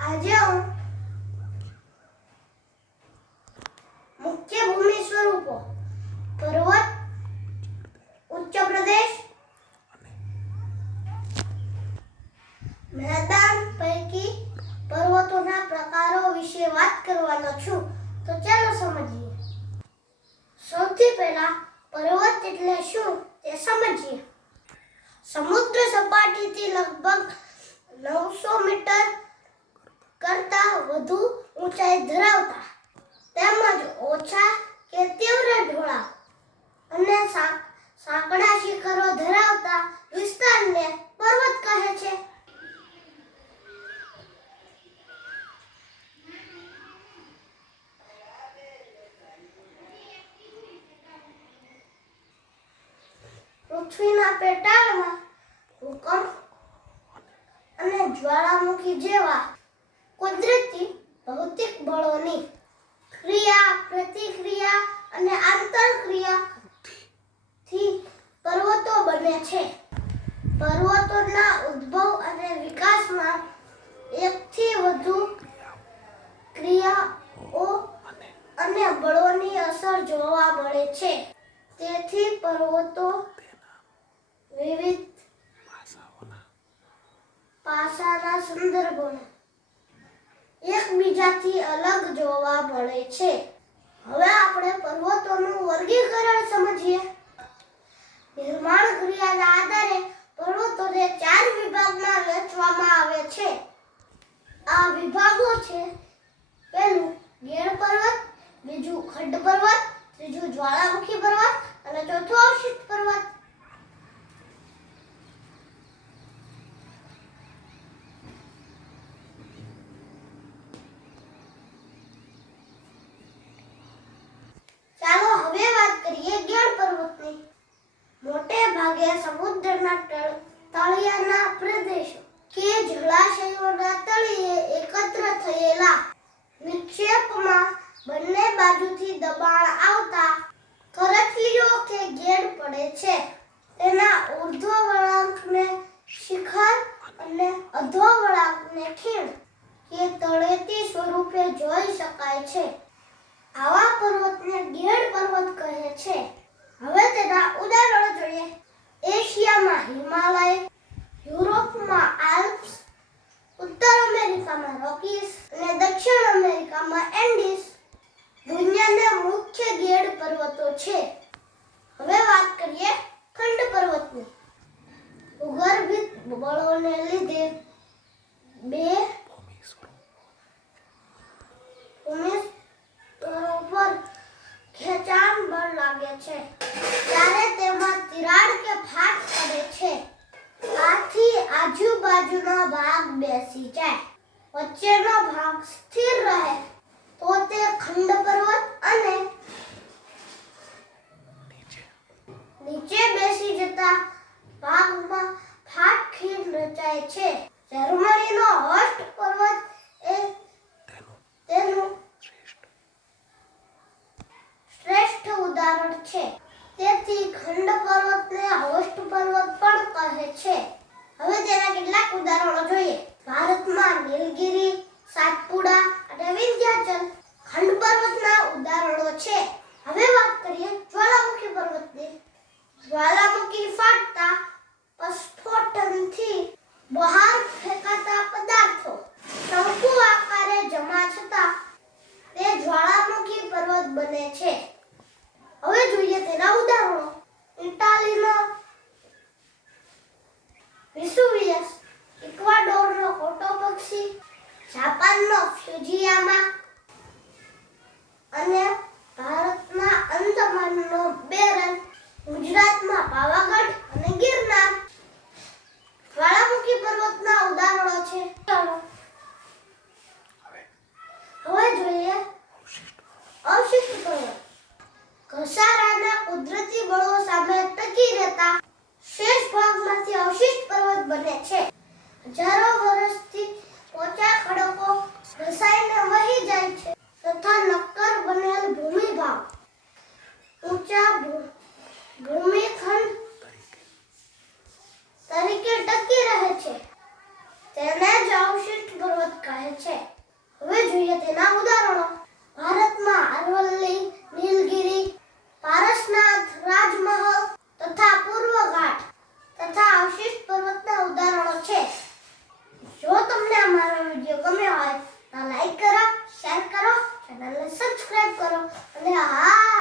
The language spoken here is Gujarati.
આજે હું મુખ્ય ભૂમિ સ્વરૂપો પર્વત ઉચ્ચ પ્રદેશ મેદાન પૈકી પર્વતોના પ્રકારો વિશે વાત કરવાનો છું. તો ચાલો સમજીએ. સૌથી પહેલા પર્વત એટલે શું તે સમજીએ. સમુદ્ર સપાટીથી લગભગ નવસો મીટર વધુ ઊંચાઈ ધરાવતા તેમજ ઓછા કે તીવ્ર ઢોળાવ અને સાંકડા શિખરો ધરાવતા વિસ્તારને પર્વત કહે છે. પૃથ્વીના પેટાળમાં ભૂકંપ અને જ્વાળામુખી જેવા કુદરતી ભૌતિક બળોની ક્રિયા, પ્રતિક્રિયા અને આંતરક્રિયા પર્વતો બને છે. પર્વતોના ઉદ્ભવ અને વિકાસમાં એકથી વધુ ક્રિયાઓ અને બળોની અસર જોવા મળે છે. તેથી પર્વતો વિવિધ પાસાના સંદર્ભમાં એકબીજાથી અલગ જોવા મળે છે. હવે આપણે પર્વતોનું વર્ગીકરણ સમજીએ. નિર્માણ ક્રિયાના આધારે પર્વતોને ચાર વિભાગમાં વહેંચવામાં આવે છે. આ વિભાગો છે. પહેલું ગેર પર્વત, બીજું ખંડ પર્વત, ત્રીજું જ્વાળામુખી પર્વત અને ચોથું અવશિષ્ટ પર્વત ચાલો હવે વાત કરીએ ગેર પર્વતની મોટે ભાગે સમુદ્રના તળ તળિયાના પ્રદેશો કે જળાશયોના તળિયે એકત્ર થયેલા નિક્ષેપમાં બંને બાજુથી દબાણ આવતા કરચલીઓ કે પડે છે. તેના ઉર્ધ્વ વળાંકને શિખર અને અધો વળાંકને ખીણ કે તળેટી સ્વરૂપે જોઈ શકાય છે. આવા પર્વતને ગેડ પર્વત કહે છે. હવે તેના ઉદાહરણો જોઈએ. એશિયામાં હિમાલય યુરોપમાં આલ્પ્સ ઉત્તર અમેરિકામાં રોકીસ અને દક્ષિણ અમેરિકામાં એન્ડીઝ દુનિયાના મુખ્ય ગેડ પર્વતો છે હવે વાત કરીએ ખંડ પર્વતની ભૂગર્ભિત બળોને લીધે બે ભૂમિ સ્તરો પર ખેંચાણ બળ લાગે છે ત્યારે તેમાં તિરાડ કે ફાટ પડે છે આથી આજુબાજુનો ભાગ બેસી જાય વચ્ચેનો ભાગ સ્થિર રહે. તો તે ખંડ પર્વત અને નીચે બેસી જતા ભાગમાં ફાટ ખીણ રચાય છે જર્મનીનો હોસ્ટ પર્વત એ તેનું શ્રેષ્ઠ ઉદાહરણ છે તેથી ખંડ પર્વતને હોસ્ટ પર્વત પણ કહે છે હવે તેના કેટલાક ઉદાહરણો જોઈએ ભારતમાં નીલગિરી સાતપુડા અને વિંધ્યાચલ ખંડ પર્વતના ઉદાહરણો છે હવે વાત કરીએ જ્વાલામુખી પર્વતની જ્વાલામુખી ફાટતા સ્ફોટનથી બહાર ફેંકાતા પદાર્થો શંકુ આકારે જમા થતા તે જ્વાળામુખી પર્વત બને છે હવે જોઈએ તેના ઉદાહરણો. ઇટાલીનો વિસુવિયસ, ઇક્વાડોરનો કોટો પક્ષી, જાપાનનો ફ્યુજીયામા, અને ભારતના અંદમાનનો બેરન ગુજરાતમાં ઘસારાના કુદરતી બળો સામે ટકી રહેતા શેષ ભાગમાંથી અવશિષ્ટ પર્વત બને છે. હજારો વર્ષથી પોચા ખડકો ઘસાઈને વહી જાય છે તથા નક્કર બનેલ ભૂમિભાવ ઊંચા ભૂમિખંડ તરીકે ટકી રહે છે. તેને જ અવશિષ્ટ પર્વત કહે છે. હવે જોઈએ તેના ઉદાહરણો. ભારતમાં અરવલ્લી, નીલગિરી, પારસનાથ, રાજમહલ તથા પૂર્વ ઘાટ તથા અવશિષ્ટ પર્વતના ઉદાહરણો છે. જો તમને અમારો વીડિયો ગમ્યો હોય તો લાઈક કરો, શેર કરો, ચેનલને સબસ્ક્રાઇબ કરો અને હા